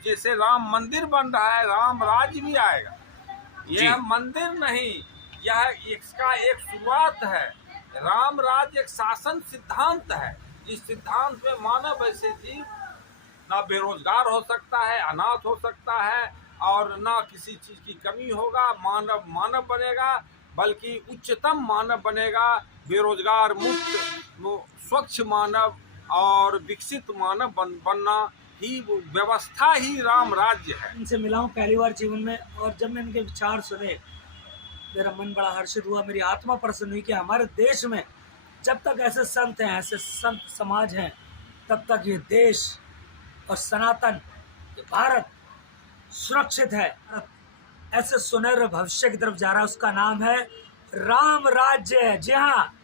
जैसे राम मंदिर बन रहा है, राम राज्य भी आएगा। यह मंदिर नहीं, यह इसका एक शुरुआत है। राम राज्य एक शासन सिद्धांत है। इस सिद्धांत में मानव ऐसे जीव ना बेरोजगार हो सकता है, अनाथ हो सकता है, और ना किसी चीज की कमी होगा। मानव मानव बनेगा, बल्कि उच्चतम मानव बनेगा, बेरोजगार मुक्त स्वच्छ मानव और विकसित मानव बनना ही व्यवस्था ही राम राज्य है। इनसे मिला हूँ पहली बार जीवन में, और जब मैं इनके विचार सुने मेरा मन बड़ा हर्षित हुआ, मेरी आत्मा प्रसन्न हुई कि हमारे देश में जब तक ऐसे संत हैं, ऐसे संत समाज हैं, तब तक ये देश और सनातन ये भारत सुरक्षित है। ऐसे सुनहरे भविष्य की तरफ जा रहा है, उसका नाम है राम राज्य। जी हाँ,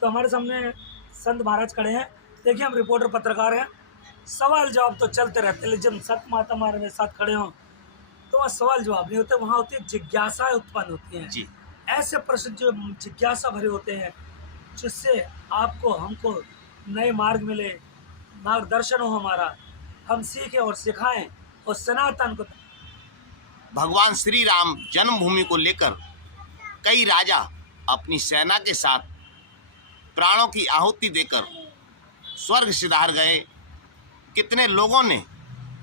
तो हमारे सामने संत महाराज खड़े हैं। देखिए, हम रिपोर्टर पत्रकार हैं, सवाल जवाब तो चलते रहते हैं, लेकिन जब संत माता हमारे साथ खड़े हों तो वहाँ सवाल जवाब नहीं होते, वहाँ होती है जिज्ञासाएं उत्पन्न होती हैं जी। ऐसे प्रश्न जो जिज्ञासा भरे होते हैं, जिससे आपको हमको नए मार्ग मिले, मार्गदर्शन हो हमारा, हम सीखें और सिखाएं और सनातन को। भगवान श्री राम जन्मभूमि को लेकर कई राजा अपनी सेना के साथ प्राणों की आहुति देकर स्वर्ग सिधार गए। कितने लोगों ने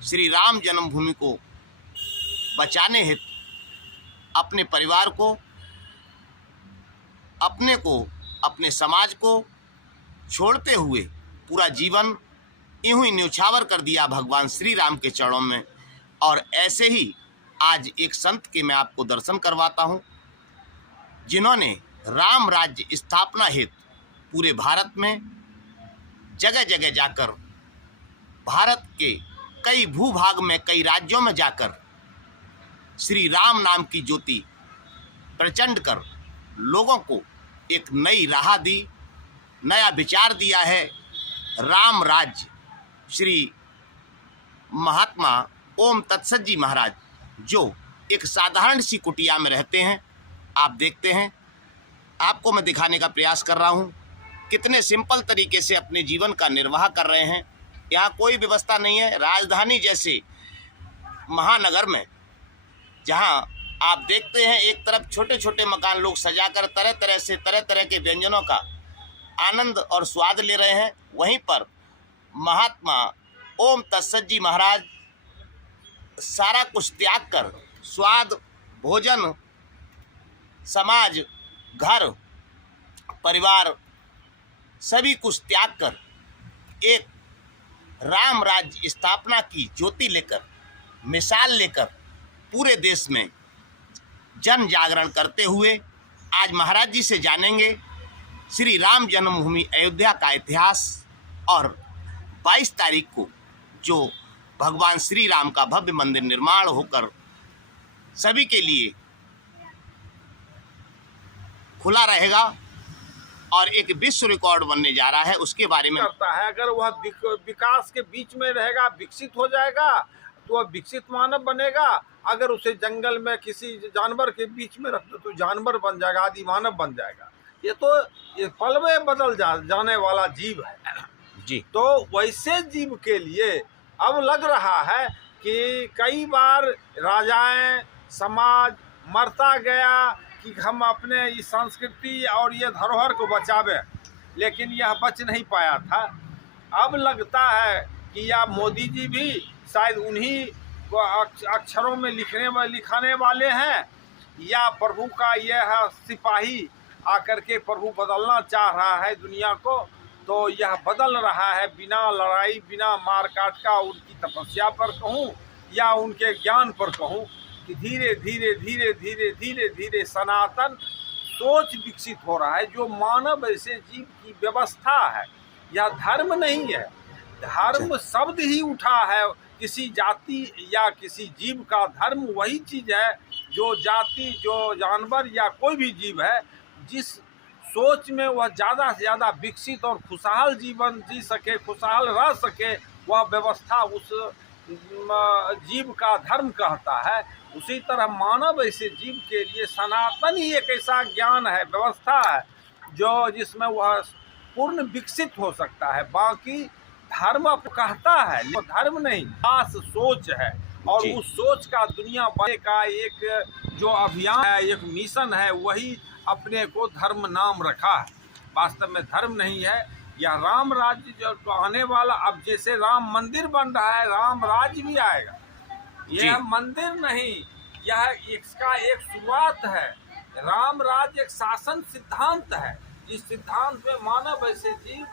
श्री राम जन्मभूमि को बचाने हेतु अपने परिवार को, अपने को, अपने समाज को छोड़ते हुए पूरा जीवन यूं ही न्यौछावर कर दिया भगवान श्री राम के चरणों में। और ऐसे ही आज एक संत के मैं आपको दर्शन करवाता हूं, जिन्होंने राम राज्य स्थापना हेतु पूरे भारत में जगह जगह जाकर, भारत के कई भूभाग में, कई राज्यों में जाकर श्री राम नाम की ज्योति प्रचंड कर लोगों को एक नई राह दी, नया विचार दिया है। राम राज्य श्री महात्मा ओम तत्सत जी महाराज, जो एक साधारण सी कुटिया में रहते हैं, आप देखते हैं, आपको मैं दिखाने का प्रयास कर रहा हूं, कितने सिंपल तरीके से अपने जीवन का निर्वाह कर रहे हैं। यहाँ कोई व्यवस्था नहीं है। राजधानी जैसे महानगर में, जहाँ आप देखते हैं एक तरफ छोटे छोटे मकान लोग सजाकर तरह तरह के व्यंजनों का आनंद और स्वाद ले रहे हैं, वहीं पर महात्मा ओम तत्सत जी महाराज सारा कुछ त्याग कर, स्वाद, भोजन, समाज, घर, परिवार सभी कुछ त्याग कर एक राम राज्य स्थापना की ज्योति लेकर, मिसाल लेकर पूरे देश में जन जागरण करते हुए आज महाराज जी से जानेंगे श्री राम जन्मभूमि अयोध्या का इतिहास। और 22 तारीख को जो भगवान श्री राम का भव्य मंदिर निर्माण होकर सभी के लिए खुला रहेगा और एक विश्व रिकॉर्ड बनने जा रहा है, उसके बारे में करता है। अगर वह विकास के बीच में रहेगा, विकसित हो जाएगा, तो वह विकसित मानव बनेगा। अगर उसे जंगल में किसी जानवर के बीच में रख दो तो जानवर बन जाएगा, आदि मानव बन जाएगा। ये तो ये पल में बदल जाने वाला जीव है जी। तो वैसे जीव के लिए अब लग रहा है कि कई बार राजाएं, समाज मरता गया कि हम अपने इस संस्कृति और ये धरोहर को बचावे, लेकिन यह बच नहीं पाया था। अब लगता है कि या मोदी जी भी शायद उन्हीं को अक्षरों में लिखाने वाले हैं, या प्रभु का यह सिपाही आकर के प्रभु बदलना चाह रहा है दुनिया को। तो यह बदल रहा है बिना लड़ाई, बिना मार काट का। उनकी तपस्या पर कहूँ या उनके ज्ञान पर कहूँ कि धीरे धीरे धीरे धीरे धीरे धीरे सनातन सोच विकसित हो रहा है, जो मानव ऐसे जीव की व्यवस्था है। यह धर्म नहीं है। धर्म शब्द ही उठा है किसी जाति या किसी जीव का। धर्म वही चीज है जो जाति, जो जानवर या कोई भी जीव है, जिस सोच में वह ज़्यादा से ज़्यादा विकसित और खुशहाल जीवन जी सके, खुशहाल रह सके, वह व्यवस्था उस जीव का धर्म कहता है। उसी तरह मानव ऐसे जीव के लिए सनातन ही एक ऐसा ज्ञान है, व्यवस्था है, जो जिसमें वह पूर्ण विकसित हो सकता है। बाकी धर्म अब कहता है, लेकिन धर्म नहीं, खास सोच है। और जी। उस सोच का दुनिया भर का एक जो अभियान है, एक मिशन है, वही अपने को धर्म नाम रखा है। वास्तव में धर्म नहीं है, यह राम राज्य जो आने वाला, अब जैसे राम मंदिर बन रहा है, राम राज्य भी आएगा। यह मंदिर नहीं, यह इसका एक शुरुआत है। राम राज्य एक शासन सिद्धांत है। इस सिद्धांत में मानव ऐसे जीव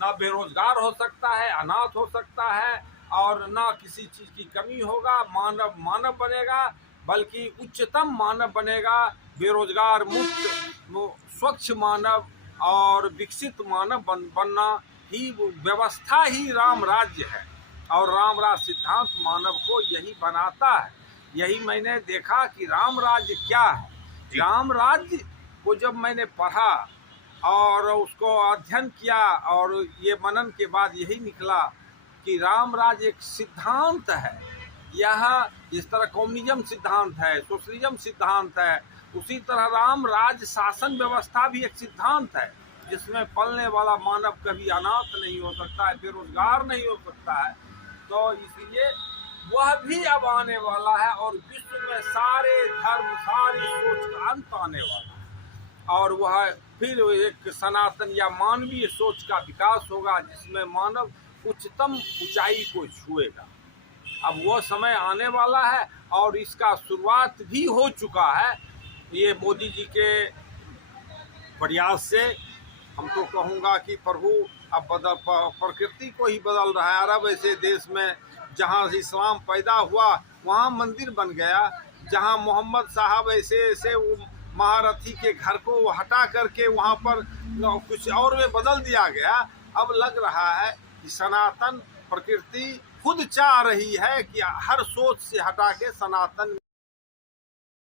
ना बेरोजगार हो सकता है, अनाथ हो सकता है, और ना किसी चीज की कमी होगा। मानव मानव बनेगा, बल्कि उच्चतम मानव बनेगा, बेरोजगार मुक्त स्वच्छ मानव और विकसित मानव बनना ही व्यवस्था ही राम राज्य है। और राम राज्य सिद्धांत मानव को यही बनाता है। यही मैंने देखा कि राम राज्य क्या है। राम राज्य को जब मैंने पढ़ा और उसको अध्ययन किया, और ये मनन के बाद यही निकला कि राम राज्य एक सिद्धांत है। यह जिस तरह कम्युनिज्म सिद्धांत है, सोशलिज्म सिद्धांत है, उसी तरह राम राज्य शासन व्यवस्था भी एक सिद्धांत है, जिसमें पलने वाला मानव कभी अनाथ नहीं हो सकता है, बेरोजगार नहीं हो सकता है। तो इसलिए वह भी अब आने वाला है, और विश्व में सारे धर्म, सारी सोच का अंत आने वाला है। और वह फिर एक सनातन या मानवीय सोच का विकास होगा, जिसमें मानव उच्चतम ऊंचाई को छुएगा। अब वो समय आने वाला है, और इसका शुरुआत भी हो चुका है। ये मोदी जी के प्रयास से हम तो कहूँगा कि प्रभु अब प्रकृति को ही बदल रहा है। अरब ऐसे देश में जहाँ इस्लाम पैदा हुआ, वहाँ मंदिर बन गया। जहाँ मोहम्मद साहब ऐसे वो महारथी के घर को हटा करके वहाँ पर कुछ और में बदल दिया गया। अब लग रहा है कि सनातन प्रकृति खुद चाह रही है कि हर सोच से हटा के सनातन